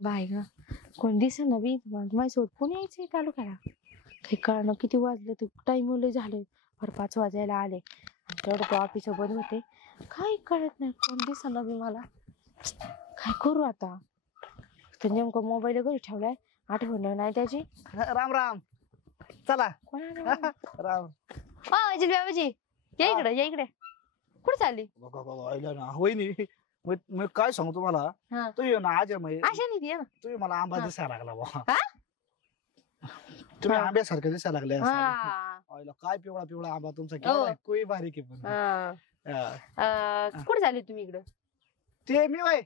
Bye ग कोण दिस ना बी माझ्यासोबत कोण यायचंय तालुक्याला काही कळणं किती वाजलं ते टाइम लय झाले 5 वाजायला आले आणि तेवढं ऑफिस बंद होते काही कळत नाही कोण दिस ना बी मला काय करू आता तर नेमकं मोबाईल घरी ठेवलाय आठवण नाही त्याची राम राम चला कोणा राम बाबाजी या इकडे कुठे चालली वहिनी मी काय सांगू तुम्हाला तू ये ना आज अशा नाही ना तुम्ही मला आंबा दिसायला लागला हा? तुम्ही आंब्यासारखं दिसायला लागले काय पिवळा पिवळा आंबा तुमचा केवढा कोई बारीक आहे पण कुठे चालली तुम्ही इकडं ते मी वय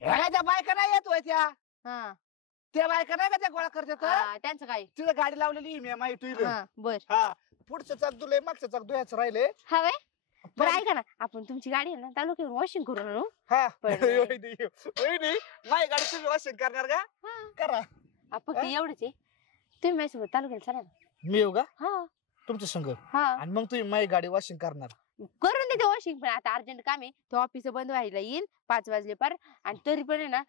त्या बायका नाही येतोय त्या बायका नाही का त्या गोळा करतात त्यांचं काय तिथं गाडी लावलेली मी माहिती बर हा पुढचं चाक दुले मागचं चाक दुयाचं राहिले हवे बरं ऐका ना आपण तुमची गाडी आहे ना तालुक्यावर वॉशिंग करून आणू हा पण- वहिनी माझी गाडी तुम्ही वॉशिंग करणार का करा फक्त एवढंच आहे तुम्ही माझ्यासोबत तालुक्याला चला ना मी येऊ का हा तुमच्या संग हा आणि मग तुम्ही माझी गाडी वॉशिंग करणार करून देते वॉशिंग पण आता अर्जंट काम आहे तो ऑफिस बंद व्हायला येईल 5 वाजले पार आणि तरी पण आहे ना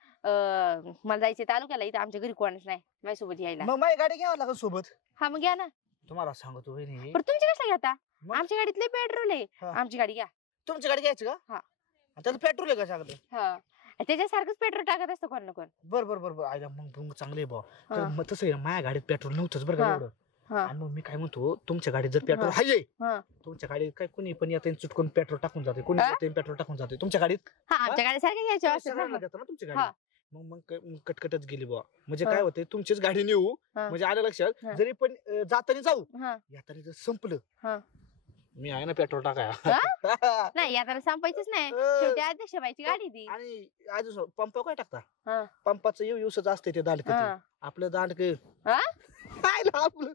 मला जायचं तालुक्याला इथं आमच्या घरी कोणच नाही माझ्यासोबत यायला मग माझी गाडी घ्यावं लागेल सोबत हा मग घ्या ना तुम्हाला सांगतो वहिनी पण तुमची कसला घेता मग? आमच्या गाडीत लय पेट्रोल आहे हा. आमची गाडी घ्या तुमची गाडी घ्यायची का हा. आणि त्याचं पेट्रोल आहे का चांगलं हा त्याच्यासारखंच पेट्रोल टाकत असतं कोण ना कोण बर आयला मग चांगले भाऊ तर हा. मग तसं आहे, माझ्या गाडीत पेट्रोल नव्हतंच बरं का हा. एवढं हा. आणि मग मी काय म्हणतो तुमच्या गाडीत जर पेट्रोल हाय हा. तुमच्या गाडीत काय कोणी पण येते चुटकून पेट्रोल टाकून जाते कोणी हा? येते पेट्रोल टाकून जाते तुमच्या गाडीत हा आमच्या गाडी सारख्या घ्यायच्या असतात सगळ्यांना ना. देता ना तुमची हा. गाडी मग कटकटच गेली बुवा म्हणजे हा. काय होते तुमचीच गाडी नेऊ हा. म्हणजे आलं लक्षात हा. जरी पण जाताना जाऊ हा. येताना जर संपलं हा. मी आहे ना पेट्रोल टाकाय नाही याला संपायचंच नाही शेवटी अध्यक्ष बाईची गाडी ती आणि आज पंप काय टाकता हा. पंपाचं येऊसच असते ते दांडक हा. आपलं दांडक हा? आपलं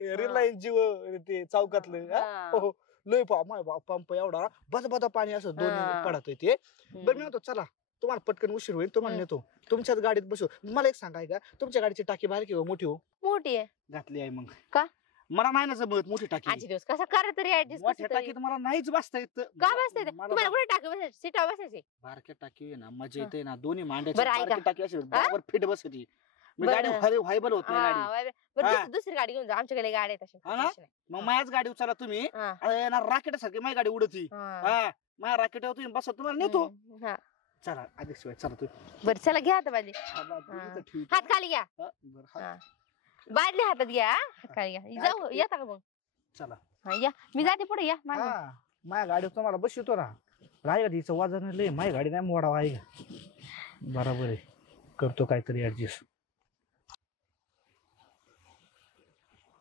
रिलायन्स जिओ ते चौकातलं हा? हा. हो, लय पंप एवढा बदा पाणी असं दोन्ही हा. पडत ते बरं मी म्हणतो चला तुम्हाला पटकन उशीर होईल तुम्हाला नेतो तुमच्याच गाडीत बसू मला एक सांगाय का तुमच्या गाडीची टाकी बारकी हो मोठी हो मोठी आहे घातली आहे मग का? मला नाही ना जमत मोठी टाकी आजचे दिवस कसा करा तरी ऍडजस्ट मोठ्या टाकीत मला नाहीच बसता येत का बसते तुम्हाला कुठे टाकी बसायची सीटावर बसायची बारक्या टाकी आहे ना मजा येते ना दोन्ही बरं, मांड्याची ऐका. बारकी टाकी असेल बरोबर फिट बसती मी बरं. गाडी व्हायबल होत नाही गाडी हा, बरं, हा. दुसरी गाडी घेऊन जा आमच्याकडे गाडी आहे हा ना? तशी मग माझ्याच गाडी उचला तुम्ही हा. राकेट सारखी माझी गाडी उडती हा. हा माझ्या राकेट तुम्ही बसा तुम्हाला नेतो हा. चला अध्यक्ष बाई, चला तुम्ही बरं चला घ्या आता बादली इथं ठेवू. हात खाली घ्या हा, बरं, हा, हा. बादली हातात घ्या हात खाली घ्या जाऊ येता का मग चला हा या मी जाते पुढे या मागं. हा, माझ्या गाडीवर तुम्हाला बसवतो ना राय का तिचं वाजन लय माझी गाडी नाही मोडावा आहे का बरोबर आहे करतो काहीतरी ऍडजस्ट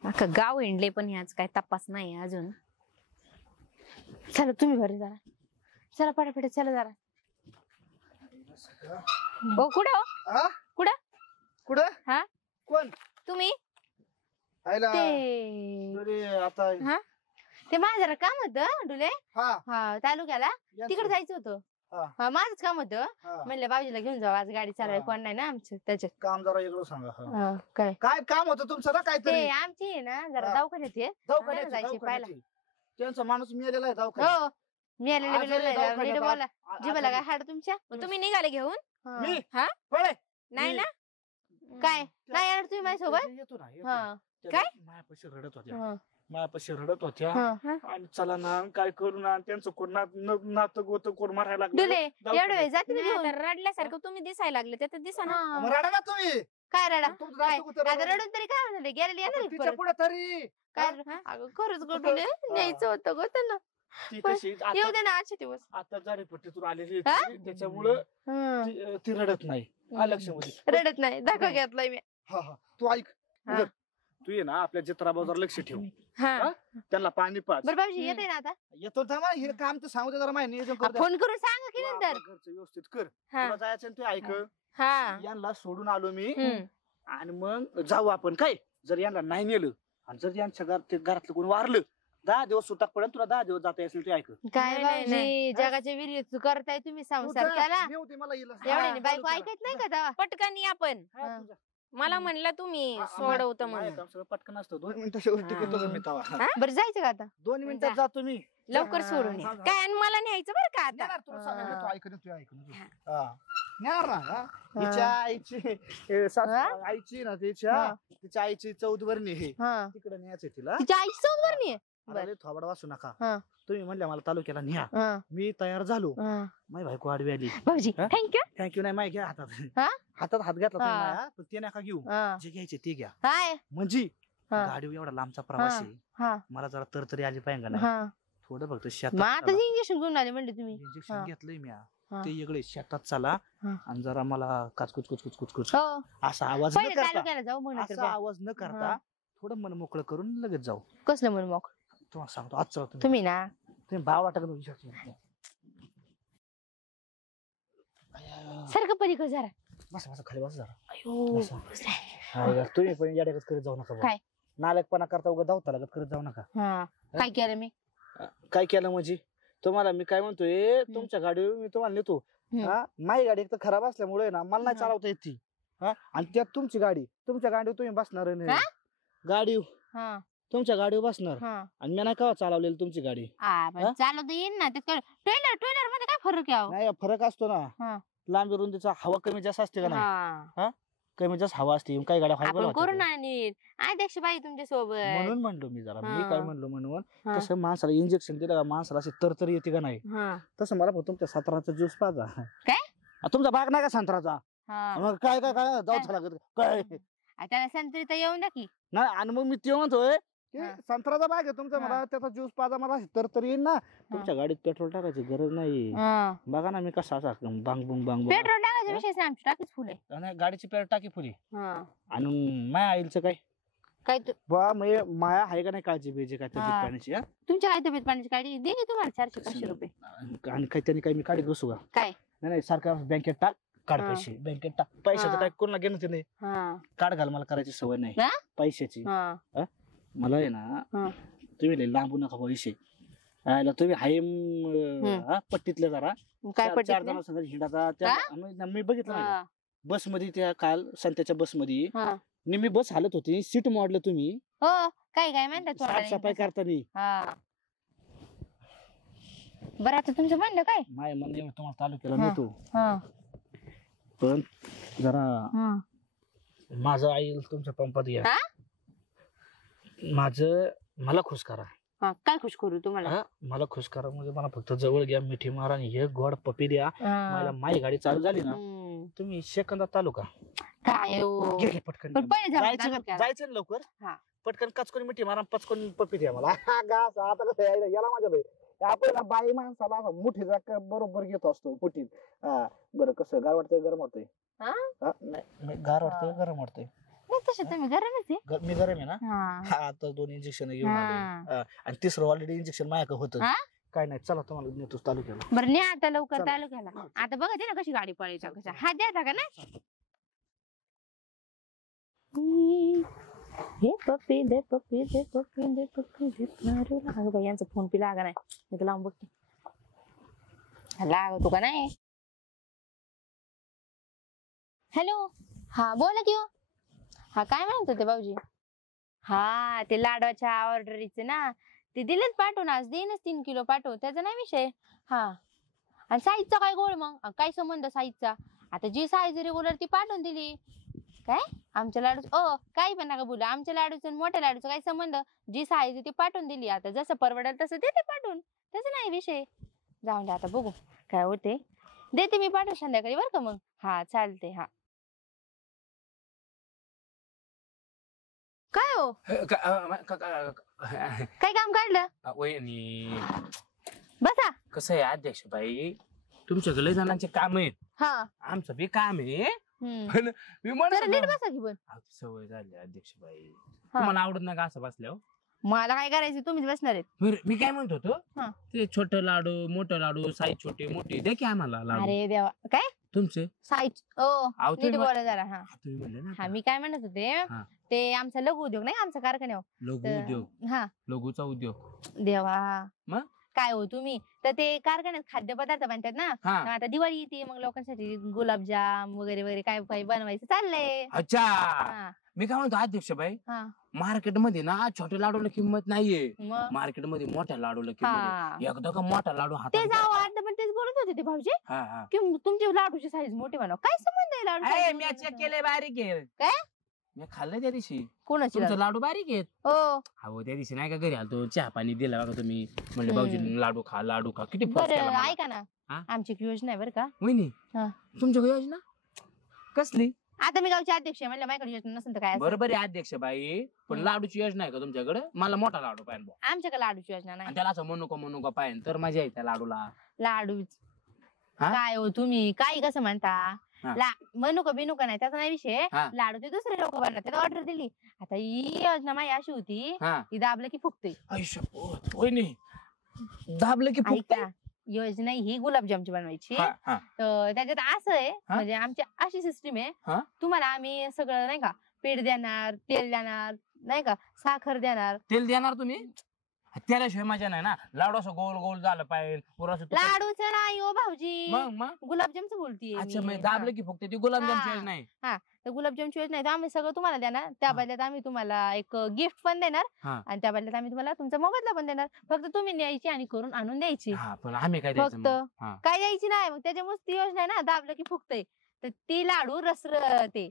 अख्खं गाव हिंडले पण ह्याच काय तपास नाही अजून चला तुम्ही बरे जरा चला पटापट चला जरा हो कुठं हो हा कुठं कुठं हा कोण तुम्ही आयला ते अरे आता हा ते माझं जरा काम होतं डुले हा हा तालुक्याला तिकडे जायचं होतं हा. हा माझंच काम होतं हा. म्हणलं बाबूजीला घेऊन जाऊ आज गाडी चालवायला हा. कोण नाही ना आमचं त्याच्यात काम जरा वेगळं सांगा हा. काय काय काम होतं तुमचं ना काहीतरी ते आमची आहे ना जरा हा. दवाखान्यात आहे दवाखान्याची, जायची पाहायला. दवाखान्याची. त्यांचा माणूस मेलेला आहे दवाखान्यात. हो मी आलेले आज आले दवाखान्यात, नीट बोला आज जिबाला आले. काय हाड तुमच्या मग तुम्ही निघाले घेऊन मी? हा पळे. नाही मी- ना काय नाही येणार तुम्ही माझ्यासोबत येतो ना येतो. हा त्या काय? मायापाशी रडत होत्या हा. मायापाशी रडत होत्या हा. आणि चला ना काय करू ना त्यांचं कोण नातं गोत कोण मारायला लागलं. डुले एवढं वेळ जाते मी नाही, घेऊन. आता रडल्यासारखं तुम्ही दिसायला लागले ते तर दिसा ना हा. मग रडा ना तुम्ही काय रडा तुमचं काय नातं गोतं आता रडा. रडून तरी काय होणार गेलेली येणार आपण आहे तिच्या परत. पुढे तरी काय हा? अगं खरंच कुठं? गडुले हा. न्यायचं होतं गो त्यांना ती पण कशी येऊ दे ना आजचे दिवस आता झाडीपट्टीतून आलेली हा? होती, त्याच्यामुळं हं. ती रडत नाही लक्षामध्ये रडत नाही दाखव घेतलाय मी हा हा तू ऐक हा. उधर. तू ये ना आपल्या जत्रा बाजार लक्ष ठेव हा हा? त्यांना पाणी पाच बरं बाबूजी हम्म. येते ना आता येतो थांबा हे काम तर सांगू दे जरा माहिती नियोजन करू दे. फोन करून सांगा की तू नंतर आपलं घरचं व्यवस्थित कर हा तुला जायचं ना, तू ऐक हा यांना सोडून आलो मी हम्म. आणि मग जाऊ आपण काय जर यांना नाही नेलं आणि जर यांच्या घरातलं कोणी वारलं 10 दिवस सुट्टाक पडेल तुला 10 दिवस जाता असेल ते ऐक काय नाही, नाही, बाबूजी जगाच्या विहिरीत करताय तुम्ही संसार केला मला एवढ्याने बायको ऐकत नाही का तेव्हा पटकन या पण हा. मला म्हणलं तुम्ही सोडवतं म्हणून. काम सगळं पटकन असतं 2 मिनिटाच्या वरती हा. करतो मी तवा. बरं जायचं का आता 2 मिनिटात जा. जातो मी. लवकर सोडून ये. जा, जा. काय आणि मला न्यायचं बरं का आता. नेणार तुला सांगितलं, हा. तू ऐकून तू ऐकून नेणार ना हा? हिच्या आईची आईची ना हा. तिच्या आईची 14 वर्णी हे हा तिकडे न्यायचं तिला. तिच्या आईची चौथ भरणी मला लय थोबाड वाचू नका. हा. तुम्ही म्हणल्या मला तालुक्याला न्या. हा मी तयार झालो. हा. माझी बायको आडवी आली. भाऊजी हा? थँक्यू थँक्यू नाही माय घ्या हातात. हा? हातात हात घातला तुम्ही हा. माया, पण ते नका घेऊ. जे घ्यायचे ते घ्या. हाय म्हणजे हा. गाडीवर एवढा लांबचा प्रवास हा. आहे. हा मला जरा तरतरी आली पाहिजे का नाही. हा थोडं फक्त मग शेतात आता इंजेक्शन घेऊन आले म्हणले तुम्ही इंजेक्शन हा. घेतलंय मी हा. ते वेगळे शेतात चला हा. आणि जरा मला काचकुच कुचकुच कुचकुच हो असा आवाज न पहिले करता तालुक्याला जाऊ मग नंतर असा बघू. आवाज न करता हा. थोडं मन मोकळं करून लगेच जाऊ. कसलं म्हणून मग तुम्हाला सांगतो आज चला तुम्ही तुम्ही ना तुम्ही भाव टाकून विचार सारखं पलीकडे जरा बसा बसा खाली बसा जरा. अयो बसा. बसलाय. हा, यार, तुम्ही पण याड्यागत करत जाऊ नका बुवा. काय? नालकपणा करता उगा धावता लागत करत जाऊ नका. हा काय केलं मी काय केलं म्हणजे तुम्हाला मी काय म्हणतोय तुमच्या गाडीवर मी तुम्हाला नेतो. हम्म. हा माझी गाडी एक तर खराब असल्यामुळे ना मला नाही हा. चालवता येत ती. हा आणि त्यात तुमची गाडी तुमच्या गाडीवर तुम्ही बसणार नाही. गाडी हा तुमच्या गाडीवर बसणार हा आणि मी नाही का चालवलेली तुमची गाडी. हा? चालवता येईन ना ते ट्रेलर ट्रेलर मध्ये काय फरक आहे अहो? नाही फरक असतो हा. ना. लांबी रुंदीचा हवा कमी जास्त असते का नाही. हा. कमी जास्त हवा असते काही गाड्या फायबर आपण करू ना नीट अध्यक्ष बाई तुमच्या सोबत. म्हणून म्हणलो मी जरा मी हा. काय म्हणलो म्हणून हा. कसं माणसाला इंजेक्शन दिलं का माणसाला अशी तरतरी येते का नाही. हा. तसं मला फक्त तुमच्या संत्र्याचा ज्यूस पाजा. काय? तुमचा बाग नाही का संत्र्याचा हा. मग काय काय काय जाऊ काय? लागत काय त्याला संत्री तर येऊन द्या की नाही आणि मग मी ते म्हणतोय की हा. संत्र्याचा बाग आहे तुमचा हा. मला त्याचा ज्यूस पाजा मला अशी तरतरी येईल ना. तुमच्या गाडीत पेट्रोल टाकायची गरज नाही. हा. बघा ना मी कसा असा बांग बुंग बांग बुंग. पेट्रोल टाकायचा विषयच नाही आमची टाकीच फुल आहे आणि गाडीची टाकी फुली हा. आणि माया आईलचं काय काय बा म्हणजे माया आहे का नाही काळजी बेजी काय तब्येत हा. पाण्याची हा? तुमच्या काय तब्येत पाण्याची काळजी दिली तुम्हाला 400-500 रुपये आणि काही त्यांनी काही मी काढत बसू का. काय? नाही नाही सरकार बँकेत टाक काढ हा. पैसे बँकेत टाक पैशाचं हा. काय कोणाला घेणं ते नाही. हा. काढ घाल मला करायची सवय नाही हा? पैशाची. हा. मला आहे ना हा. तुम्ही लय लांबू नका पैसे. आयला तुम्ही हाय पट्टीतले जरा काय चार पडते जण हिंडाचा त्या मी बघितलं नाही हा. बस मध्ये त्या काल संत्याच्या बस मध्ये हा. मी बस हालत होती सीट मोडलं तुम्ही हो काय काय म्हणतात साफसफाई करताना. हा बरं आता तुमचं म्हणलं काय माय म्हणजे तुम्हाला तालुक्याला हा. नेतो हा. पण जरा हा. माझं आई तुमच्या पंपात घ्या. हा? माझं मला खुश करा. हा. काय खुश करू तुम्हाला हा, मला खुश करा म्हणजे मला फक्त जवळ घ्या मिठी मारा आणि हे गोड पपी द्या. मला माझी गाडी चालू झाली ना तुम्ही सेकंदात तालुका काय हो? घे घे पटकन पण पहिले जाऊ जायचं तालुक्याला. जायचं ना लवकर. हा. पटकन कचकन मिठी मारा पचकन पपी द्या मला. घास आता कसं यायला याला माझ्या लय. आपण ना बाई माणसाला असा मुठीचा बरोबर घेत असतो मुठीत. हा बरं कसं गार वाटतंय गरम वाटतंय. हा? हा, नाही गार वाटतंय गरम वाटतंय. नाही तसे तुम्ही गरमच आहे मी गरम आहे ना. हा. हा आता 2 इंजेक्शन घेऊन हा. आले. आणि तिसरं ऑलरेडी इंजेक्शन माझ्याकडे होतं. हा? काय नाही चला तुम्हाला नेतो तालुक्याला. बरं नाही आता लवकर चला. तालुक्याला आता बघा ते ना कशी गाडी पळायचा कशा हात द्यायचा का ना हे पप्पी दे पप्पी दे पप्पी दे पप्पी दे अगं बाई यांचा फोन पी लागा नाही मी तर लावून बघते लागतो का नाही हॅलो हा बोला की हो हा काय म्हणत होते भाऊजी हा ते लाडवाच्या ऑर्डरीचे ना ते दिलेच पाठवून आज देईनच 3 किलो पाठव त्याचा नाही विषय हा आणि साईजचा काय गोळ मग काय संबंध साईजचा आता जी साईज रेग्युलर ती पाठवून दिली काय आमच्या लाडू काही पण नका बोलू आमच्या लाडूचं आणि मोठ्या लाडूचं काही संबंध जी साईज ती पाठवून दिली आता जसं परवडेल तसं देते पाठवून त्याचा नाही विषय जाऊन दे आता बघू काय होते देते मी पाठवून संध्याकाळी बरं का मग हा चालते हा काय हो काय काम काढलं वहिनी बसा कसं आहे अध्यक्ष बाई तुमच्याकडे लय जणांचे काम आहेत हा आमचं बी काम आहे हम्म. पण मी म्हणत जरा नीट होतो, बसा की पण अहो, ती सवय झाली अध्यक्ष बाई हा. तुम्हाला आवडत नाही का असं बसल्यावर मला काय करायचं तुम्हीच बसणार आहेत बरं, मी काय म्हणत होतो हा. ते छोट लाडू मोठं लाडू साईज छोटे मोठे दे की आम्हाला लाडू अरे देवा काय तुमचे साईज अहो, नीट तुम्ही बोला जरा हा तुम्ही म्हणले ना हा मी काय म्हणत होते हा. ते आमचा लघु उद्योग नाही आमचा कारखान्यावर लघु तर- उद्योग हा लघुचा उद्योग देवा मग? काय हो तुम्ही तर ते कारखान्यात खाद्यपदार्थ बनतात ना हा आता दिवाळी येते मग लोकांसाठी गुलाबजाम वगैरे वगैरे काय काय बनवायचं चाललंय अच्छा हा, मी काय म्हणतो अध्यक्ष बाई हा. मार्केटमध्ये ना छोट्या लाडूला किंमत नाहीये मग मार्केटमध्ये मोठ्या लाडूला किंमत आहे. हा एकदा का मोठा लाडू ते हातात जाऊ घ्या. आता पण तेच बोलत होते ते भाऊजी हा हा की तुमचे लाडूची साईज मोठी बनव काय संबंध आहे लाडू ए, size मी मोठी चेक बनवायचा? केले बारीक आहे काय? मी खाल्लं त्या दिवशी कोणाची तुमचं लाडू? लाडू बारीक आहेत हो अहो त्या दिवशी नाही का घरी आलतो चहा पाणी दिला बघा तुम्ही म्हणले हम्म. भाऊजी लाडू खा किती फोर्स केला बरं मला. ऐका ना हा? आमची एक योजना आहे बरं का वहिनी हा. तुमच्या योजना कसली आता मी गावची अध्यक्ष आहे म्हणलं माझ्याकडे योजना नसेल तर काय असेल? बरोबर आहे अध्यक्ष बाई पण हम्म. लाडूची योजना आहे का तुमच्याकडे मला मोठा लाडू पाहिजे बुवा. आमच्याकडे लाडूची योजना नाही आणि त्याला असं मनुका पाहिजे तर मजा येते त्या लाडूला लाडू हा? काय हो तुम्ही काय कसं म्हणता हा. मनुका बिनुका नाही त्याचा नाही विषय हा. लाडू ते दुसरे लोक बनवतात ऑर्डर दिली आता ही योजना माझी अशी होती हा ही दाबलं की फुगते आयुष्य वहिनी दाबलं की फुगतंय? ऐका योजना ही गुलाबजामची बनवायची हा, हा. तर त्याच्यात असं आहे हा? म्हणजे आमची अशी सिस्टीम हा? आहे तुम्हाला आम्ही सगळं नाही का पीठ देणार तेल देणार नाही का साखर देणार तेल देणार तुम्ही त्याल्याशिवाय मजा नाही ना लाडू असं गोल गोल झालं पाहिजे पुरं तुकड- लाडूच नाही हो भाऊजी मग गुलाबजामचं बोलतीये अच्छा मी. मग दाबलं की फक्त ती गुलाबजामची हा. योजना नाही तर गुलाबजामची योजना आहे तर आम्ही सगळं तुम्हाला देणार त्या हा. बदल्यात आम्ही तुम्हाला एक गिफ्ट पण देणार हा. आणि त्या बदल्यात आम्ही तुम्हाला तुमचा मोबदला पण देणार फक्त तुम्ही न्यायची आणि करून आणून द्यायची हा पण आम्ही काय द्यायचं फक्त मग? हा. काय द्यायची नाही मग त्याच्यामुळे ती योजना आहे ना दाबलं की फुगतय तर ती लाडू ते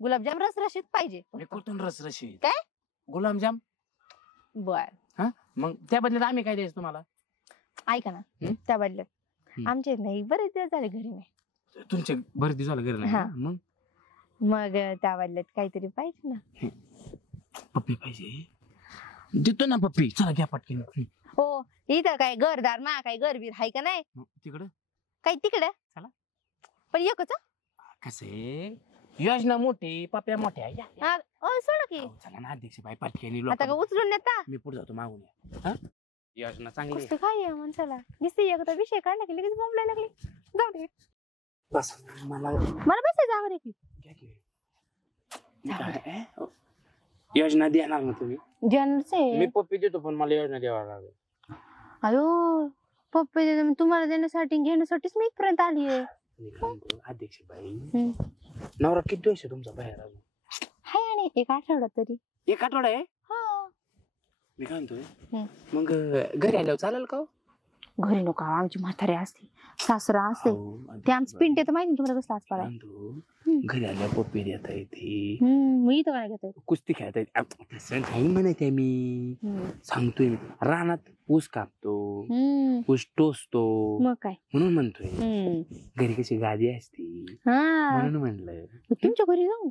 गुलाबजाम रसरशीत पाहिजे मी कुठून रसरशी काय? गुलाबजाम बर मग त्या बदल्यात आम्ही काय द्यायचं तुम्हाला ऐका ना हम्म? त्या बदल्यात हम्म. आमचे नाही बरेच दिवस झाले घरी नाही तुमच्या बरेच दिवस झालं घरी नाही हा. ना? मग मग त्या बदल्यात काहीतरी पाहिजे ना पप्पी पाहिजे देतो ना पप्पी चला घ्या पटकन हो इथं काय घरदार मा काय घरबीर हाय का नाही तिकडं काही तिकडे चला. पण एकच हं? कसे योजना मोठी पप्प्या मोठ्या या, या. हा, सोडा की अहो, चला ना अध्यक्ष बाई पटकन आता का उचलून नेता मी पुढे जातो मागून या. हा? योजना चांगली आहे. कसं काय आहे माणसाला नुसते एकदा विषय काढला की लगेच बोंबलायला लागली जाऊ दे बस मला मला बसायचं आवड की घ्या की. मी काय, योजना देणार ना तुम्ही जनरच मी आहे पप्पी देतो पण मला योजना द्यावा लागेल अयो पप्पे तुम्हाला देण्यासाठी घेण्यासाठीच मी इथपर्यंत आली आहे मी काय म्हणतो, अध्यक्ष बाई हम्म. नवरा किती दिवस आहे तुमचा बाहेर अजून हाय आणि एक आठवडा तरी एक आठवडा आहे हा मी काय म्हणतोय हम्म. मग घरी आल्यावर चालेल का हो? घरी नको आमची म्हातारी असते सासरा असते अहो, ते आमचं पिंटे तर माहिती ना तुम्हाला कसं आज काय पडाय म्हणतो, हम्म. घरी आल्यावर पप्पी देता येते मी इथं काय घेतोय कुस्ती खेळता येते तसं नाही म्हणते मी सांगतोय मी रानात ऊस कापतो ऊस टोचतो मग काय म्हणून म्हणतोय घरी कशी गादी असती हा म्हणून म्हणलं मग तुमच्या घरी जाऊ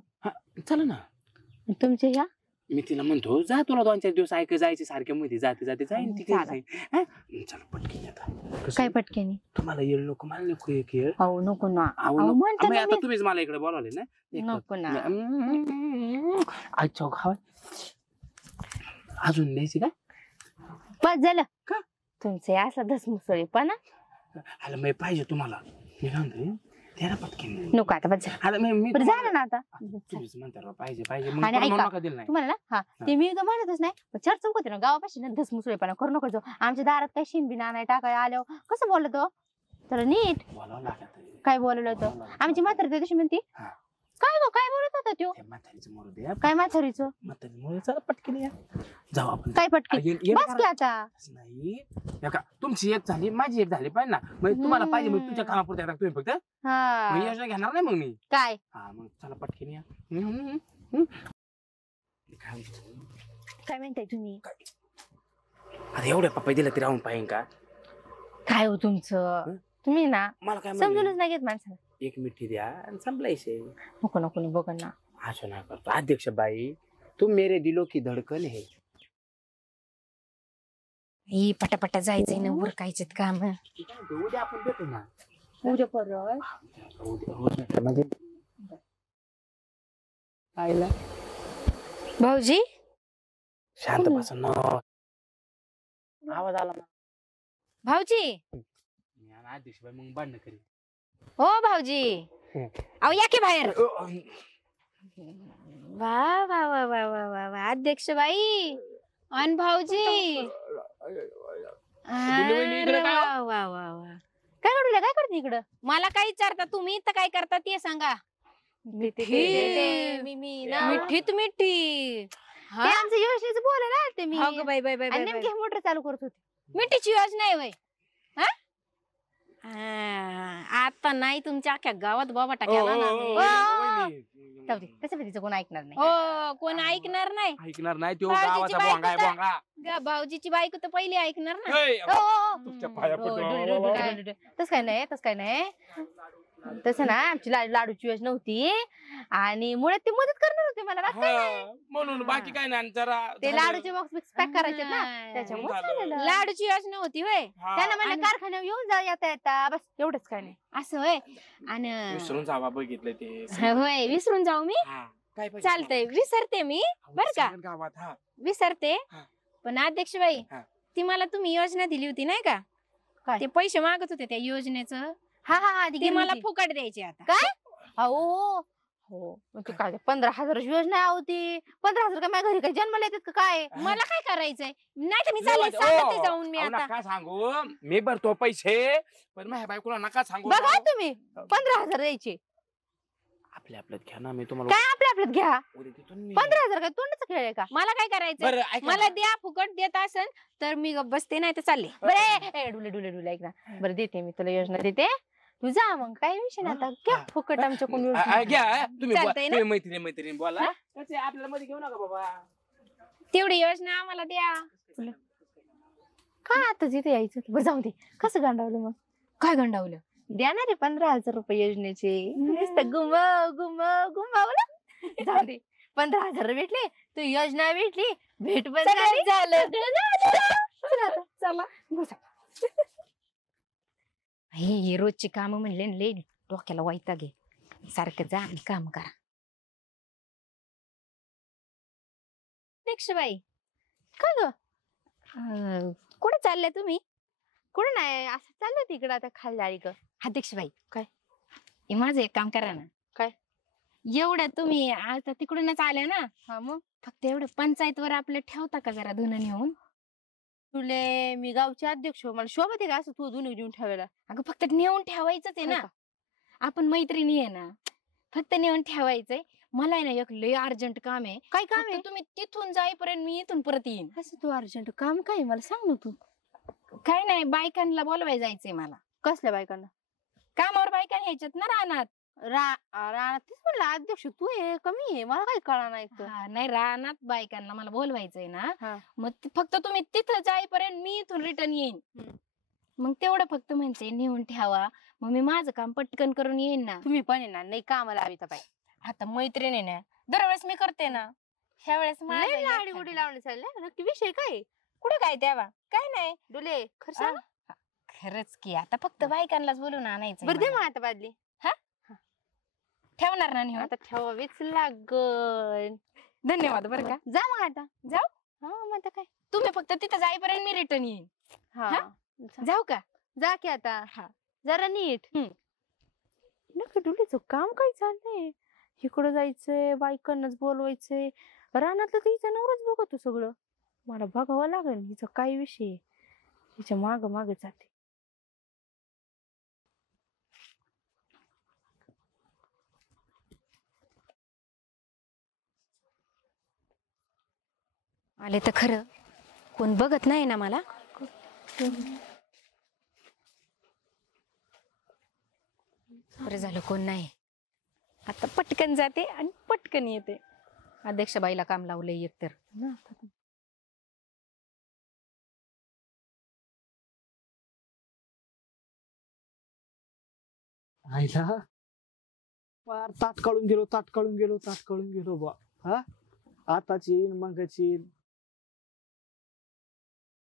चला ना तुमच्या ह्या मी तिला म्हणतो जा तुला 2-4 दिवस जायचे सारखे मध्ये जाते जाईन ती घरी चालेल. जाईन. हा? चला पटकन आता कसं? काय पटकेनी तुम्हाला येळ नको मला नको एक येळ अहो नको ना अहो, अहो, नको. म्हणते मग ना आता मी. तुम्हीच मला इकडे बोलावले ना नको ना अच्छा खावा अजून द्यायची का बस झालं का? तुमचे असं धसमुसळीपणा आला मी पाहिजे तुम्हाला मी काय म्हणतोय त्याला पटकन नको आता बस झालं आला मी बरं झालं ना आता तुम्हीच म्हणता पाहिजे मग आणि परत ऐका, म्हणू नका दिलं नाही तुम्हाला ना हा ते मी तर म्हणतच नाही पण चार चौकात ना गावापाशी ना धसमुसळीपणा करू नको जो आमच्या दारात काही शिनबी नाही टाकाय आल्यावर कसं बोलत हो तर नीट बोलावं लागत काय बोलवलं होतं आमची म्हातारी त्या दिवशी म्हणती हा. काय गो काय बोलत होता त्यो त्या म्हातारीचं मरू द्या काय म्हातारीचं म्हातारी चला पटकन या जाऊ आपण काय पटके ये बस की आता असं नाही हे का तुमची एक झाली माझी एक झाली पाहिजे ना मग तुम्हाला पाहिजे मग तुमच्या कामापुरते आता तुम्ही फक्त मग हा योजना घेणार नाही मग मी काय हा मग चला पटकन या काय म्हणतो? काय म्हणताय तुम्ही आता एवढ्या पप्पा दिला तरी राहून पाहिजे का काय हो तुमचं हं? तुम्ही ना मला काय समजूनच म्हणलं? नाही घेत माणसाला एक मिठी द्या आणि संपलायचे नको नको नाही बघ ना असं ना करतो अध्यक्ष बाई तू मेरे दिलो की धडकन है ही पटापटा जायचंय ना उरकायचे काम उद्या आपण देतो ना उद्या परत उद्या म्हणजे आईला भाऊजी शांत बसा ना आवाज आला ना भाऊजी मी आणि अध्यक्ष बाई मग भांडण करी हो भाऊजी अहो या की बाहेर वा वा वा वा वा वा वा अध्यक्ष बाई अन भाऊजी वहिनी इकडे काय हो? वा वा वा वा. काय काढूया काय करते इकडं? मला काय विचारता तुम्ही तर काय करता ते सांगा. मिठीत मिठी ते आमचं योजनेचं बोलायला आलते मी. हो ग बाई बाई बाई आणि बाई बाई. नेमकी मोटर चालू करत होते. मिठीची योजना आहे वय. आता नाही तुमच्या अख्ख्या गावात बाबा टाक्याला ना. वहिनी. जाऊ दे, कसं पण तिचं कोण ऐकणार नाही. हो कोण ऐकणार नाही. ऐकणार नाही तो भाऊजीची गावाचा बायको भोंगा आहे तर- भोंगा. भाऊजीची बायको तर पहिली ऐकणार ना. हे, ओ, ओ, ओ. तुमच्या पाया हो, पडतो. तसं काय नाही तसं काय नाही. तसं ना आमची लाडूची योजना होती आणि मुळात ते मदत करणार होते मला बाकी काय नाही. हा, म्हणून बाकी काय नाही. आणि जरा ते झालं. लाडूचे बॉक्स पॅक करायचे ना त्याच्यामुळे झालं. झालेलं. लाडूची योजना होती वय. हा. त्यांना म्हणलं कारखान्यावर येऊन जा येता येता बस एवढंच काय नाही. असं होय. आणि विसरून जावा बघितलं ते. होय विसरून जाऊ मी. हा. काय पाहिजे? चालतंय विसरते मी बरं का? सगळ्या गावात हा. विसरते. हा. पण अध्यक्ष बाई हा. ती मला तुम्ही योजना दिली होती नाही का? काय? ते पैसे मागत होते त्या योजनेचं हा हा हा ते मला फुकट द्यायचे आता. काय अहो हो मग ते काय 15,000 योजना होती. 15,000 काय माझ्या घरी काय जन्माला येतात का काय? मला काय करायचंय नाही तर मी लय चालले वाईट. सांगते ओ, जाऊन मी अहो, आता. नका सांगू मी भरतो पैसे पण माझ्या बायकोला नका सांगू. बघा तुम्ही 15,000 द्यायचे. आपल्या आपल्यात घ्या ना मी तुम्हाला काय आपल्या आपल्यात घ्या. उद्या देतो ना मी. 15,000 काय तोंडाचा खेळ आहे का? मला काय करायचंय बरं ऐका मला ना. द्या फुकट देत असेल तर मी गप्प बसते नाही तर चालले. बरं ए, डुले डुले डुले ऐक ना. बरं देते मी तुला योजना देते. तू जा मग काय विषय नाही आता घ्या फुकट आमच्याकडून योजना. घ्या तुम्ही चालतंय ना? तुम्ही मैत्रिणी मैत्रिणी बोला कसे आपल्याला मध्ये घेऊ नका बाबा. तेवढी योजना आम्हाला द्या. काय आता जिथे यायचं बरं जाऊ दे. कसं गांडावलं मग? काय गंडावलं? देणार आहे 15,000 रुपये योजनेचे. नुसतं घुमावलं. जाऊ दे 15,000 भेटले. तू योजना भेटली भेट पण झाली. झालं. चला आता. चला. बसा. हे रोजची काम म्हणले ना, लय डोक्याला वैताग घे सारखं जा आणि काम करा. बाई काय ग? कुठे चालल्या तुम्ही? कुठं नाही असं चाललं तिकडं आता खालदारी ग. अध्यक्षबाई काय? हे माझं एक काम करा ना. काय? एवढं तुम्ही आता तिकडूनच आल्या ना, हा मग फक्त एवढं पंचायतवर आपलं ठेवता का जरा धुणं नेऊन? तुले मी गावचे अध्यक्ष मला शोभत आहे का असं तू धुणं घेऊन ठेवायला? अगं फक्त नेऊन ठेवायचंच आहे होय ना. का? आपण मैत्रिणी आहे ना, फक्त नेऊन ठेवायचंय. मला आहे ना एक लय अर्जंट काम आहे. काय काम फक्त आहे? तुम्ही तिथून जाईपर्यंत मी इथून परत येईन. असं तू अर्जंट काम काय आहे? मला सांग ना तू. काय नाही बायकांना बोलवाय जायचंय मला. कसल्या बायकांना? कामावर बायका ह्याच्यात ना राहणार. राणा तेच म्हणलं अध्यक्ष तू आहे कमी आहे मला काही कळा नाही तर. नाही राहणार बायकांना मला बोलवायचंय हा. ना. मग फक्त तुम्ही तिथं जाईपर्यंत मी इथून रिटर्न येईन. मग तेवढं फक्त म्हणजे नेऊन ठेवा. मग मी माझं काम पटकन करून येईन ना. तुम्ही पण आहे ना नाही कामाला हवी तर बाई. आता मैत्रिणी ना दरवेळेस मी करते ना, ह्या वेळेस लय लाडी गुडी लावणी चालले नक्की विषय काय? कुठे काय तेव्हा काय नाही. डुले खरं सांग. खरंच की आता फक्त बायकांनाच बोलून आणायचं. बरं दे मग आता बादली. ठेवणार ना नेऊन. आता ठेवावीच लागल. धन्यवाद बरं का. जा मग आता. जाऊ? हा मग आता काय. तुम्ही फक्त तिथं जाईपर्यंत मी रिटर्न येईन. हा हा? जाऊ का? जा की आता. हा. जरा नीट. नक्की डुलीचं काम काय चाललंय? इकडं जायचंय बायकांनाच बोलवायचंय. रानातलं तर हिचा नवराच बघतो सगळं. मला बघावं लागेल हिचा काय विषय आहे. हिच्या माग माग जाते. आले तर खरं कोण बघत नाही ना मला. बरं झालं कोण नाही. आता पटकन जाते आणि पटकन येते. अध्यक्षबाईला काम लावलंय एक तर. आईला फार ताट काढून गेलो बा. हा आताच येईन मगच येईन.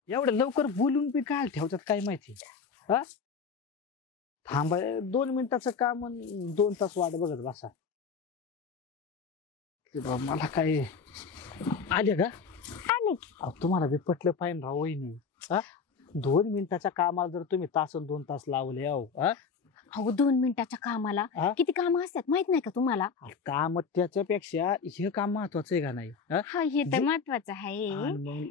एवढं लवकर बोलून बी काय ठेवतात काय माहिती. हा थांबाय 2 मिनिटाचं काम 2 तास वाट बघत बसा. मला काय आले का? आले. तुम्हाला बी पटलं पाहिजे राव वहिनी. हा 2 मिनिटाच्या कामाला जर तुम्ही 2 तास लावले अहो. अहो 2 मिनिटाच्या कामाला हा? किती काम असतात माहित नाही का तुम्हाला? काम त्याच्यापेक्षा हे काम महत्वाचं आहे का नाही? हा हे तर महत्वाचं आहे. आणि मग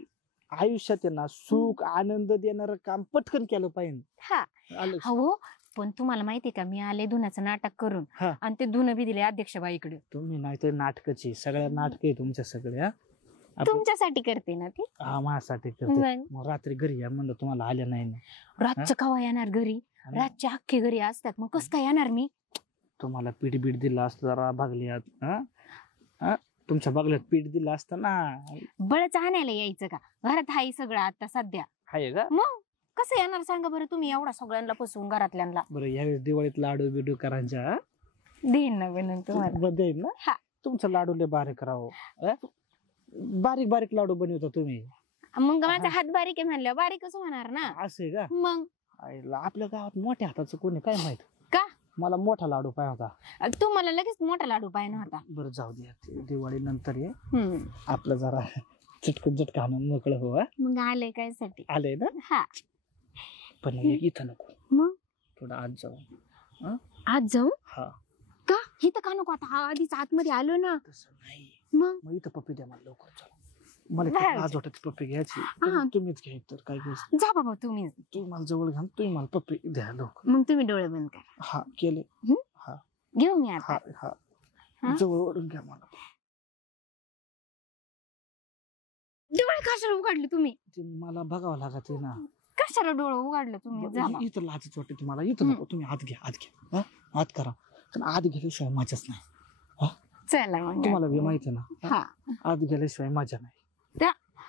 आयुष्यात आहे ना सुख आनंद देणारं काम पटकन केलं पाहिजे. हा आलं हो पण तुम्हाला माहितीये का मी आले धुनाचं नाटक करून हा. आणि ते धुन बी दिले अध्यक्षबाईकडे. तुम्ही नाही तर नाटकाची सगळ्या नाटक आहे तुमच्या सगळ्या. आपण- तुमच्यासाठी करते ना ती. हा माझ्यासाठी करते. मग मग रात्री घरी या म्हणलं तुम्हाला आल्या नाही ना. रातचं कवा येणार घरी? आणि रातच्या अख्खे घरी असतात मग कसं काय येणार मी? तुम्हाला पीठ बीठ दिलं असतं जरा भागल्यात. तुमच्या बगल्यात पीठ दिलं असतं ना. बळच आणायला यायचं का? घरात हाय सगळं आता सध्या. आहे का? मग कसं येणार सांगा बरं तुम्ही एवढा सगळ्यांना पसवून घरातल्यांना? बरं यावेळेस दिवाळीत लाडू बिडू करायच्या. देईन ना बनवून तुम्हाला. बदल ना. हा. तुमचं लाडू लय बारीक राहो. बारीक बारीक लाडू बनवता तुम्ही. मग माझा हात बारीक आहे म्हणल्यावर बारीकच होणार ना. असे का? मग आईला आपल्या गावात मोठ्या हाताचं कोणी काय माहित. का? मला मोठा लाडू पाहिजे होता. तुम्हाला लगेच मोठा लाडू पाहिजे होता. बरं जाऊ दे दिवाळी नंतर ये. हम्म. आपलं जरा चिटकून चिटकानं मोकळं हो. मग आले काय साठी? आलंय ना. हा पण इथं नको. मग थोडं आज जाऊ. आज जाऊ हा. का? इथं का नको? आता आधीच आतमध्ये आलो ना. तसं नाही. मग मग इथं पप्पी द्या मला लवकर. चला मला बाहेर खूप लाज वाटत पप्पी घ्यायची. हा. तुम्हीच घ्या तर काय गोष्ट. जा बाबा तुम्ही. तुम्ही मला जवळ घ्या तुम्ही मला पप्पी द्या लवकर. मग तुम्ही डोळे बंद करा. हा केले. घेऊ मी आता. हा हा हा? जवळ ओढून घ्या मला. डोळे कशाला उघडले तुम्ही? ते मला बघावं लागत ना. कशाला डोळे उघडले तुम्ही? जा बाबा. इथं लाजच वाटते तुम्हाला. इथं नको. तुम्ही आत घ्या आत घ्या. आत करा. पण आत गेल्याशिवाय मजाच नाही. चला मग. तुम्हाला बी माहिती आहे ना. हा आत गेल्याशिवाय मजा नाही.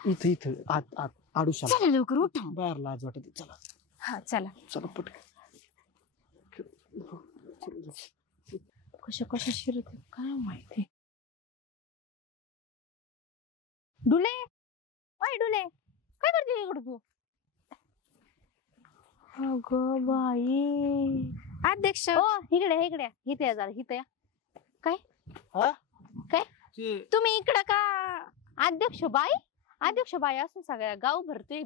इथं इथं आत आत आडूशा चला लवकर उठा. बाहेर लाज वाटते. चला हा चला. चला पटकन. कशा शिरत काय माहिती. डुले ओय डुले काय करते इकडे तू? अगं बाई. अध्यक्ष ओ इकडे इथे या जरा इथे या. तुम्ही इकडं का? अध्यक्ष बाई असं सगळ्या गाव भरतोय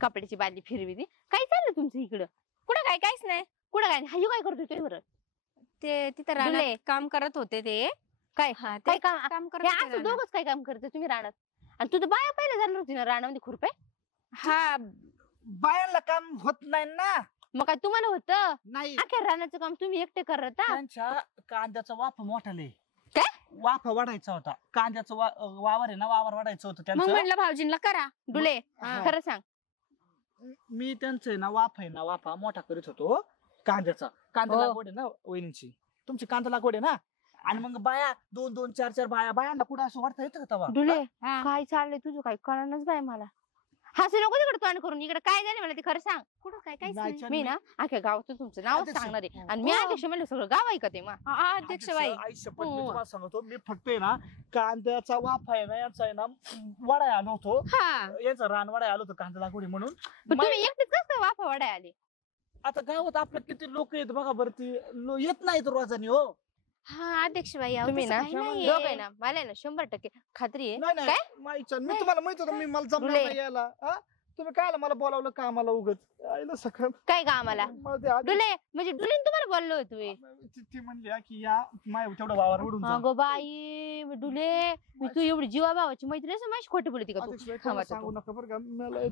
कपड्याची बादली फिरवी. काय चाललं तुमचं इकडं? कुठं काय काहीच नाही. कुठं काय हायू काय करतोय तुम्ही बरं? ते तिथं डुले. रानात काम करत होते ते. काय हा काय ते काम काम हे करत होते असं रानात. दोघच काय काम करते तुम्ही रानात? आणि तू तर बाया पहिला जाणार होती ना रानामध्ये खुरपे. हा बायांना काम होत नाही ना. मग काय तुम्हाला होतं नाही. अख्या रानाचं काम तुम्ही एकटे करता? त्यांच्या कांद्याचा वाफा मोठा लय. काय? वाफा वाढायचा होता. कांद्याचं वावर आहे ना वावर वाढायचं होतं मग त्यांचं. म्हणलं भाऊजींना करा. डुले हा. खरं सांग. मी त्यांचं आहे ना वाफा मोठा करीत होतो कांद्याचा. कांदा हो. लागवड आहे ना वहिनीची. तुमची कांदा लागवड आहे ना. आणि मग बाया 2-2 4-4 बायांना कुठं असं वाढता येतं का तेव्हा? डुले हा. काय चाललंय तुझं? काय कळणच बाय मला. हसू नको तिकडे तोंड करून. इकडे काय झालं मला ते खरं सांग. कुठं काय काहीच नाही, नाही. छान मी ना अख्या गावात तुमचं नाव अध्यक्ष. सांगणार आहे. आणि मी हो. अध्यक्ष म्हणलं सगळं गाव ऐकत आहे. हा, अध्यक्ष बाई आयुष्य पण हो. मी तुम्हाला सांगतो. मी फक्त आहे ना कांद्याचा वाफा आहे ना याचा आहे ना वडाय आलो होतो. हा याचं रान वडाय आलो होतो कांदा लागवडी म्हणून. पण तुम्ही एकटेच कसं काय वाफा वडाय आले? आता गावात आपल्या किती लोक आहेत बघा बरं. ती येत नाहीत रोजानी हो. हा अध्यक्ष बाई अहो, तुम्ही तसं ना काही नाहीये. दोघं आहे ना मला आहे ना 100% खात्री आहे. नाही काय? माईच्या मी तुम्हाला माहित होतं मी मला जमणार डुले. नाही यायला. तुम्ही काय मला बोलावलं कामाला उगत आईला सकाळ काय का आम्हाला? मला ते आधी- डुले म्हणजे डुलीन तुम्हाला बोललो होतो. ती म्हणली की या माय तेवढं वावर उडून जा. अगो बाई डुले मी तू एवढी जीवा भावाची मैत्री असं माझी खोटी बोलती का तू? आदेश बाई, थांबा मला आता सांगू तू. नका बरं का.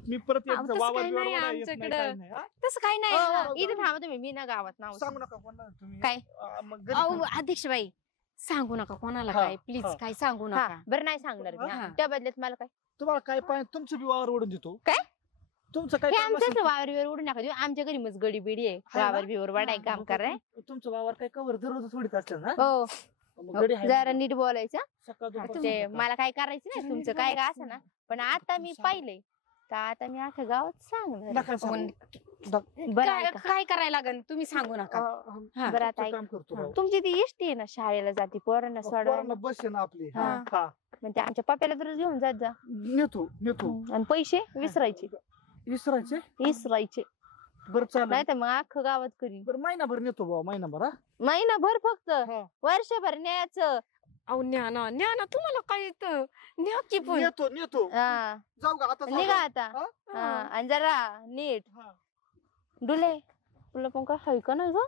मी परत अहो, एकदा तसं वावर काही बिवर नाही वडाय येत नाही, आमच्याकडं. काही नाही, तसं काही नाही. हो, हा. हो, इथे थांबा तुम्ही. मी ना गावात नाव सांगू नका कोणाला तुम्ही. काय? मग घरी अहो फोन- अध्यक्ष बाई सांगू नका कोणाला हा, काय प्लीज हा. काय सांगू हा नका. बरं नाही सांगणार मी. हा. हा. त्या बदल्यात मला काय तुम्हाला काय पाहिजे तुमचं बी वावर ओढून देतो. काय? तुमचं काय हे काम आमच्याच असेल वावर बिवर उडून नका देऊ. आमच्या घरी मग गडी बिडी आहे. हा ना? वावर बिवर वाडाय काम कराय. तुमचं वावर काय कवर दररोज थोडीच असतं ना. हो मग गडी आहे जरा ना. नीट बोलायचं. सकाळ दुपार ते संध्याकाळ. मला काय करायचं नाही तुमचं काय का असं ना. पण आता मी पाहिलंय तर आता मी अख्ख्या गावात सांगणार. नका सांगू. बरं काय ऐका. काय करायला लागेल तुम्ही सांगू नका. हा. बरं आता तुमचं ऐक. काम करतो राव. तुमची ती इष्टी आहे ना शाळेला जाती पोरांना सोडवायला. पोरांना बस आहे ना आपली. हा. हा. म्हणजे आमच्या पप्याला तर घेऊन जात जा. नेतो आणि पैसे विसरायचे. विसरायचे विसरायचे बरं चालेल. नाही तर मग अख्खं गावात करी. बरं महिनाभर नेतो भाऊ महिनाभर. हा? महिनाभर फक्त हा. वर्षभर न्यायचं. अहो न्या ना तुम्हाला काय येतं न्या की पण. नेतो हा जाऊ का आता जाऊ निघा का? आता. हा? हा आणि जरा नीट. हा. डुले तुला पण काय हाय का नाही ग?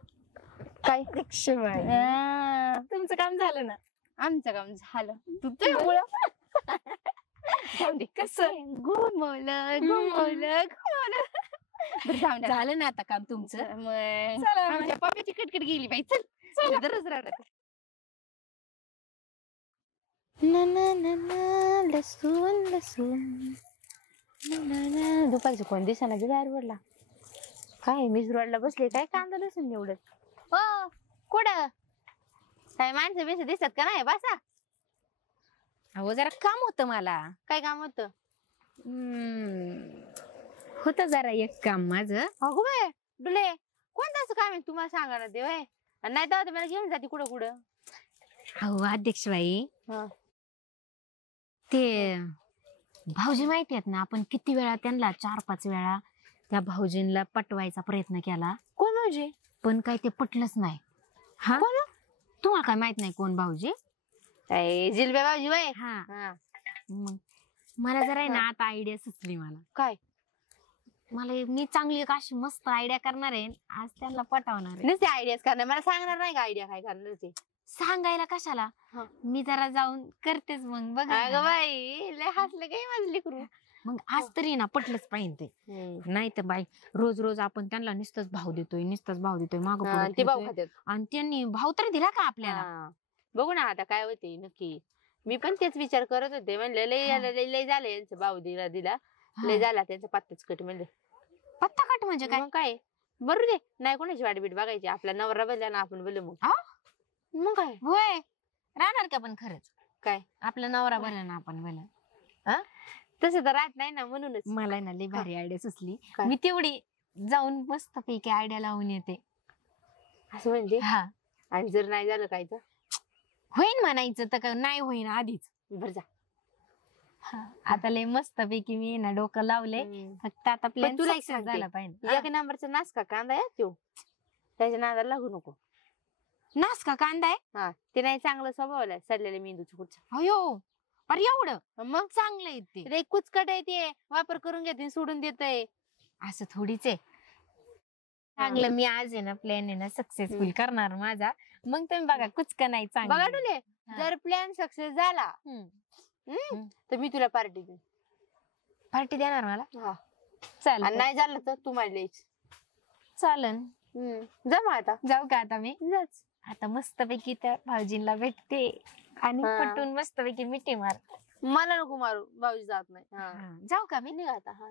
काय अध्यक्ष बाई हा, तुमचं काम झालं ना. आमचं काम झालं. तू तुझ्यामुळं जाऊ दे कसं घुमवलं घुमवलं घुमवलं बरं जाऊ दे झालं ना आता काम तुमचं. मग चला मग. आमच्या पप्याची कटकट गेली बाई चल चल दररोज राहणार ना ना ना ना लसूण लसूण ना ना ना. दुपारचं कोण दिसाना की बाहेर पडला काय मीच रोडला बसले काय कांदा लसूण निवडत. हो कुठं काय माणसं बिनसं दिसत का नाही बसा. अहो जरा काम होतं मला. काय काम होतं होतं जरा एक काम माझं. अगो बाय डुले कोणतं असं काम आहे तुम्हाला सांगा ना ते वय नाही तर मला घेऊन जाते कुठं कुठं. अहो अध्यक्षबाई हा. ते भाऊजी माहिती आहेत ना आपण किती वेळा त्यांना 4-5 वेळा त्या भाऊजींना पटवायचा प्रयत्न केला कोण म्हणजे पण काय ते पटलंच नाही. हा तुम्हाला काय माहित नाही कोण भाऊजी. जिलबे बाबूजी वय हा मग मला जरा आहे ना आता आयडिया सुचली मला. काय मी चांगली एक अशी मस्त आयडिया करणार आहे आज त्यांना पटवणार आहे. नुसते आयडियाज करणार मला सांगणार नाही का आयडिया काय करणार ते. सांगायला कशाला हा. मी जरा जाऊन करतेच मग बघा अगं ना. बाई लय हसलं काय माझं लेकरू. मग आज तरी ना पटलंच पाहिजे ते. नाही तर बाई रोज रोज आपण त्यांना नुसतंच भाव देतोय माग ते भाऊ खात्यात आणि त्यांनी भाव तर दिला का आपल्याला. हा. बघू ना आता काय होते नक्की. मी पण तेच विचार करत होते म्हणले लय झालं यांचं भाऊ दिला लय झाला त्यांचा पत्ताच कट म्हणले. पत्ता काट म्हणजे काय. मग काय बरू दे नाही कोणाची वाट बीट बघायची आपला नवरा बदला ना आपण बोलू मग काय होय राहणार का पण खरंच काय आपला नवरा बरं ना आपण बरं. तसं तर राहत नाही ना म्हणूनच. मला ना लई भारी आयडिया सुचली. काय? मी तेवढी जाऊन मस्त पैकी आयडिया लावून येते. असं म्हणजे हा आणि जर नाही झालं काय तर होईन म्हणायचं तर का नाही होईन आधीच. बरं जा. आता लय मस्त पैकी मी ना डोकं लावले फक्त आता प्लॅन तुला एक सक्सेस सांगते. झाला पाहिजे. एक नंबरचा नासका कांदा आहे तो त्याच्या नादाला लागू नको. नास का कांदा आहे. हा ते नाही चांगलं स्वभावला सडलेल्या मेंदूचं कुठचं. अयो अरे एवढं मग चांगलं आहे ते. ते कुचकट आहे ते वापर करून घेते सोडून देतय. असं थोडीच आहे. चांगलं मी आज आहे ना प्लॅन आहे ना सक्सेसफुल करणार माझा. मग तुम्ही बघा कुचक नाही बघा चांगलं. तुले जर प्लॅन सक्सेस झाला तर मी तुला पार्टी देईन. पार्टी देणार मला. हा. चालेल आणि नाही झालं तर तू मला द्यायची. चालन. जा मग आता जाऊ का आता मी. जाच. आता मस्त पैकी त्या भाऊजींना भेटते आणि हा. पटून मस्त पैकी मिठी मार. मला नको मारू भाऊजी जात नाही. जाऊ का मी. निघा आता.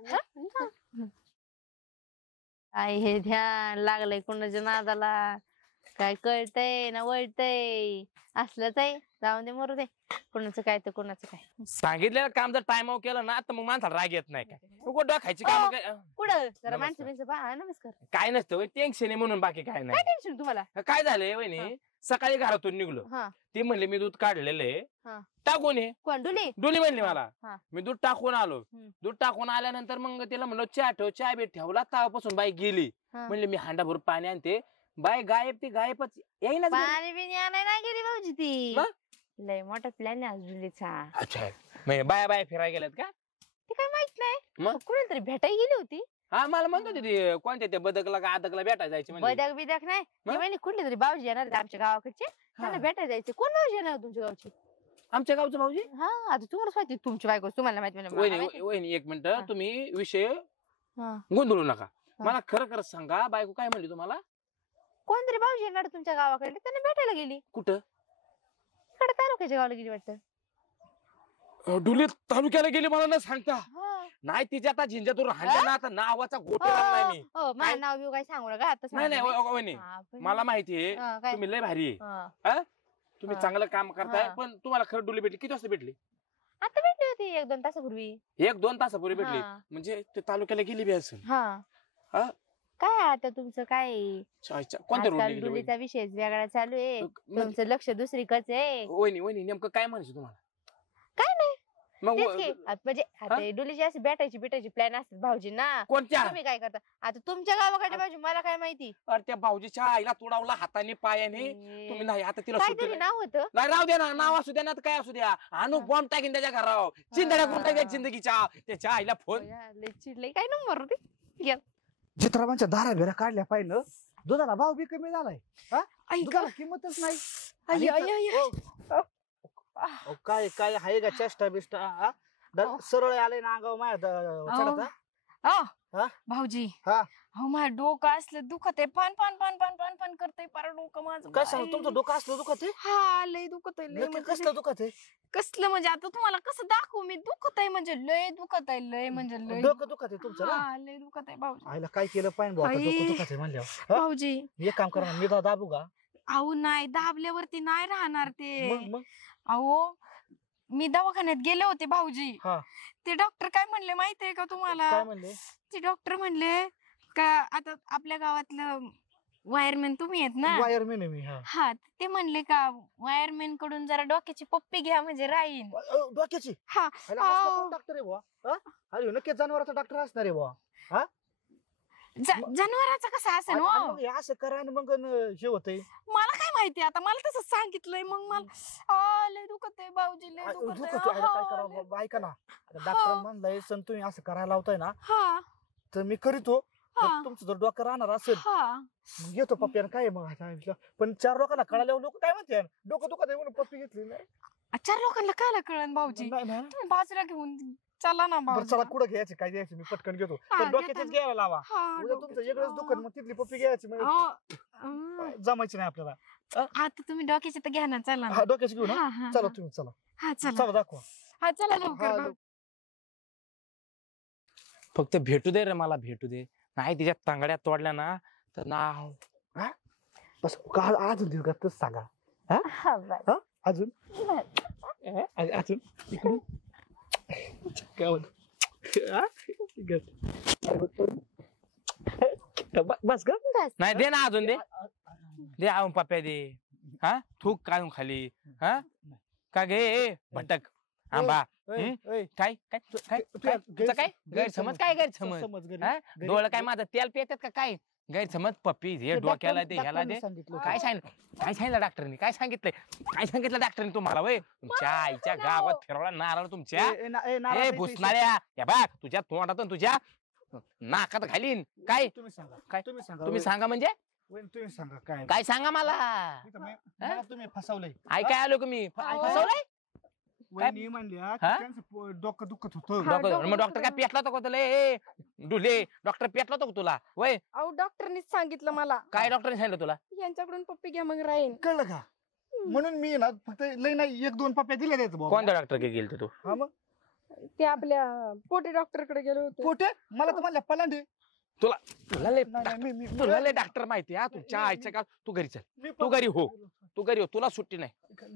काय हे ध्यान लागलंय कोणाच्या नादाला काय कळतंय ना वळतंय असलंच आहे. जाऊन दे मरू दे कोणाचं काय तर कोणाचं काय. सांगितलेलं काम जर टाइम केलं ना तर मग माणसाला राग येत नाही काय. उगाच डोकायची काम काय कुठं जरा नमस्कार. माणसं बिनसं पहा. नमस्कार. काय नसतं टेन्शन आहे म्हणून बाकी काय काय नाही. टेन्शन तुम्हाला. काय झालंय वहिनी हा. सकाळी घरातून निघलो हा ते म्हणले मी दूध काढलेले हा. टाकून ये. कोण डुली. डोली म्हणली मला. हा. मी दूध टाकून आलो. दूध टाकून आल्यानंतर मग तिला म्हणलं चहा ठेव. चहा बी ठेवला तेव्हापासून बाई गेली. हा. म्हणले मी हांडा भरून पाणी आणते. बाई गायब ती गायबच येईना. पाणी बिणी आणायला नाही गेली भाऊजी ती. मग? लय मोठा प्लॅन आहे आज डुलीचा. अच्छा मग बाया बाया फिरायला गेल्यात का. ते काय माहित नाही मग? कुणाला तरी भेटायला गेली होती. हा मला म्हणत होती ती कोणत्या त्या बदकला का आदकला भेटायला जायची म्हणजे. बदक बिदक नाही मग? ती म्हणे कुठले तरी भाऊजी येणार आहेत आमच्या गावाकडचे त्यांना भेटायला जायचे. कोण भाऊजी येणार तुमच्या गावची. आमच्या गावचं भाऊजी. हा आता तुम्हालाच माहिती तुमची बायको तुम्हाला माहिती मला वहिनी माहिती. वहिनी एक मिनिट हा. तुम्ही विषय हा. गोंधळू नका. मला खरं खरं सांगा बायको काय म्हणली तुम्हाला. कोणतरी भाऊजी येणार आहेत तुमच्या गावाकडे त्यांना भेटायला गेली. कुठं. इकडे तालुक्याच्या गावाला गेली वाटतं. डुली तालुक्याला गेली मला न सांगता. हा. नाही तिच्या आता झिंजातून हाणल्या ना आता नावाचा घोटे नाही मी. हो माझं नाव बिव काय सांगू नका आता नाही नाही सांगू वहिनी नका. हा, पण- मला माहितीये हा, काय? तुम्ही लय भारी आहे. हा. तुम्ही हा. चांगलं काम करताय हा. पण तुम्हाला खरं डुली भेटली किती वाजता भेटली. आता भेटली होती 1-2 तासापूर्वी. 1-2 तासापूर्वी भेटली. हा. म्हणजे ते तालुक्याला गेली बी असेल. हा. हा? काय आता तुमचं काय कोणत्या रोड आजकाल डुलीचा विषय वेगळा चालू आहे. तुमचं लक्ष दुसरीकडे आहे. वहिनी वहिनी नेमकं काय म्हणायचं तुम्हाला. काय नाही मग तेच की, म्हणजे आता डुलीची अशी भेटायची प्लॅन असतात भाऊजींना. कोणत्या तुम्ही काय करता आता तुमच्या गावाकडे भाऊजी मला काय माहिती. अरे त्या भाऊजीच्या आईला तोडावला हाताने पायाने. तुम्ही नाही आता तिला सुट्टी काहीतरी नाव होतं. नाही राहू द्या ना. नाव असू द्या ना तर काय असू द्या. आणू बॉम्ब टाकीन त्याच्या घरावर. चिंधड्या करून टाक्या जिंदगीच्या. त्याच्या आईला फोन. लय चिडलंय काय नंबर होती. चित्राबांच्या दारा बिरा काढल्या पाहिलं दुधाला भाव बी कमी झालाय. दुधाला किंमतच नाही. आणि आई, आई, आई, अहो, काय काय आहे का चेष्टा बिष्टा. सरळ आले ना अंगावर माझ्या हा? भाऊजी हा. अहो माझं डोकं असलं दुखत आहे फन फन फन फन फन फन करतंय पार डोकं माझं काय सांग तुमचं डोकं असलं दुखत आहे हा लय दुखत आहे लय नक्की म्हणजे कसलं दुखत आहे कसलं म्हणजे आता तुम्हाला कसं दाखवू मी दुखत आहे म्हणजे लय दुखत आहे लय म्हणजे लय डोकं दुखत आहे तुमचं ना हा लय दुखत आहे भाऊजी आईला काय केलं पाहिजे भाऊ आता आई. डोकं दुखत आहे म्हणल्यावर हा? भाऊजी एक काम करा ना, मी दाबू का अहो नाही दाबल्यावरती नाही राहणार ते मग अहो मी दवाखान्यात गेले होते भाऊजी हा. ते डॉक्टर काय म्हणले माहितीये का तुम्हाला काय म्हणले ते डॉक्टर म्हणले का आता आपल्या गावातलं वायरमॅन तुम्ही आहेत ना वायरमॅन आहे मी हा हा ते म्हणले का वायरमॅन कडून जरा डोक्याची पप्पी घ्या म्हणजे राहीन डोक्याची हा कोण डॉक्टर आहे बुवा अरे नक्कीच जनावराचा डॉक्टर असणार आहे बुवा जनावरांचं कसं असेल आणि मग हे असं करा आणि मग हे होतंय मला काय माहिती आता मला तसं सांगितलंय मग मला लय दुखत आहे भाऊजी लय दुखत दुखत आहे, काय आहे करावं ऐका ना डॉक्टर म्हणलंय सण तुम्ही असं करायला लावताय ना हा तर मी करीतो हा मग तुमचं जर डोकं राहणार असेल हा मग येतो पप्प्यानं काय मग आता म्हटलं. पण 4 लोकांना कळाल्यावर लोक काय म्हणते डोकं दुखत आहे म्हणून पप्पी घेतली नाही 4 लोकांना कायला कळण भाऊजी नाही ना. तुम्ही बाजूला घेऊन चला ना बरं भाऊजी चला कुठं घ्यायचं काय द्यायचं मी पटकन घेतो हा, पण डोक्याचीच घेताना. घ्यायला लावा हा, उद्या तुमचं डोक्याची. वेगळंच दुखत मग तिथली पप्पी घ्यायची मग जमायची नाही आपल्याला आता तुम्ही डोक्याची तर घ्या ना चला ना हा डोक्याची घेऊ ना हा, हा, चला हा. तुम्ही चला हा चला चला दाखवा हा चला हा, लवकर भाऊ. फक्त भेटू दे रे मला भेटू दे नाही तिच्या तांगड्या तोडल्या ना तर नाव बस का अजून देऊ का तसं सांगा हा, बस. अजून अजून इकडून काय म्हणतो? हा? बस का बस. नाही दे ना अजून दे आऊन पप्प्या दे हा थूक काढून खाली हा का घे भटक आंबा ओय, ओय. काय काय काय काय तुझं काय गैरसमज काय गैरसमज समज गैर- हा? गैर- डोळं काय माझं तेल पितात का काय गैरसमज पप्पी हे ते डोक्याला डॉक्टर- ते ह्याला दे डॉक्टरांनी सांगितलं काय सांगितलं डॉक्टरनी काय सांगितलं डॉक्टरनी तुम्हाला वय तुमच्या आईच्या गावात फिरवला नारळ तुमच्या ए भुसणाऱ्या या बघ तुझ्या तोंडातून तुझ्या नाकात घालीन काय तुम्ही सांगा काय? तुम्ही सांगा तुम्ही सांगा म्हणजे तुम्ही सांगा काय काय सांगा मला इथं मला तुम्ही फसवलंय ऐकाय आलो का मी फसवलंय वहिनी म्हणल्या की हा? त्यांचं डोकं दुखत होतं मग डॉक्टर काय पेटला होता का तुला ए डुले डॉक्टर पेटला होता का तुला वय अहो डॉक्टरनीच सांगितलं मला काय डॉक्टरने सांगितलं तुला यांच्याकडून पप्पी घ्या मग राहीन कळलं का म्हणून मी ना फक्त लय नाही 1-2 पप्प्या दिल्या द्यायचं भाऊ कोणत्या डॉक्टर के गेलते तू हा मग ते आपल्या पोटे डॉक्टर कडे गेलो होतो पोटे मला तर म्हणल्या पलांडे तुला लय नाही, नाही, मी तुला लय डॉक्टर माहिती हा तुमच्या आईच्या का तू घरी चल मी तू घरी हो. तू घरी हो तुला सुट्टी नाही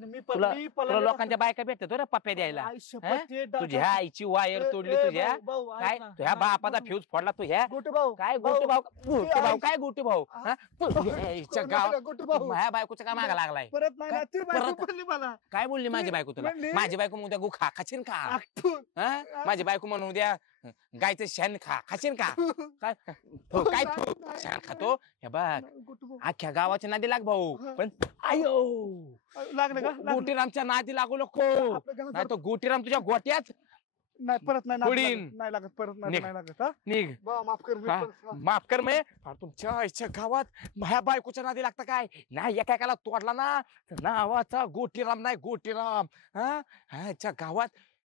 मी तुला- मी तुला लोकांच्या बायका भेटतात रे पप्प्या द्यायला आई शपथ ते तुझ्या आईची वायर तोडली तुझ्या काय तुझ्या बापाचा फ्यूज फोडला तुझ्या गोटे भाऊ काय गोटे भाऊ काय गोटे भाऊ हा? तुझ्या आईच्या गावात गोटे भाऊ माझ्या बायकोचा काय मागा लागलाय परत नाही काय? ना, ती बायको परत? बोलली मला काय बोलली माझी बायको तुला म्हणली- माझी बायको म्हणून उद्या गु खा खाशीन का आखू. हा? माझी बायको म्हणून उद्या गायचं शेण खा खाशीन का काय हो, काय तू शेण खातो हे बघ गोटे भाऊ. अख्ख्या गावाच्या नादी लाग भाऊ हा. पण आयो लागलं का लागलं. गोटीरामच्या नादी लागू नको आपल्या गावात नाही तो गोटीराम तुझ्या गोट्यात नाही परत नाही पुढील. लागत, नाही लागत परत नाही निघ. नाही लागत हा? निघ बा, माफ कर मी हा. परत- हा. माफ कर मे तुमच्या आईच्या गावात माझ्या बायकोच्या नादी लागता काय नाही एकाला तोडला ना तर नावाचा गोटीराम नाही गोटीराम हा ह्याच्या गावात